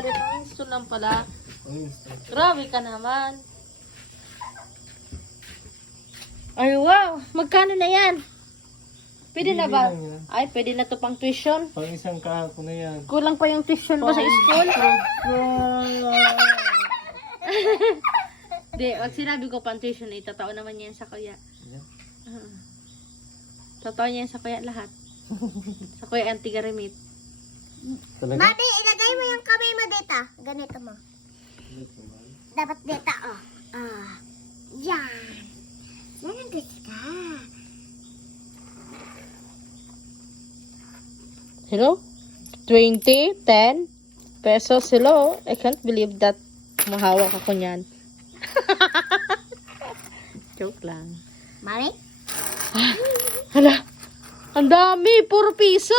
Daddy, pang-install lang pala. Grabe ka naman. Ay, wow. Magkano na yan? Pwede na ba? Ay, pwede na to pang tuition. Pang isang kahapon na yan. Kulang pa yung tuition mo sa school. Di, wag sinabi ko pang tuition, itatao naman yan sa kuya. Totoo niya sa kuya lahat. Sa kuya ang tiga-remit. Mami, ilagay mo yung kamay mo dito. Ganito mo. Dapat dito, oh. Yan. Nanagas ka. Hello? 20, 10 pesos. Hello? I can't believe that mahawak ako niyan. Joke lang. Mami? Hala, ang dami, puro piso.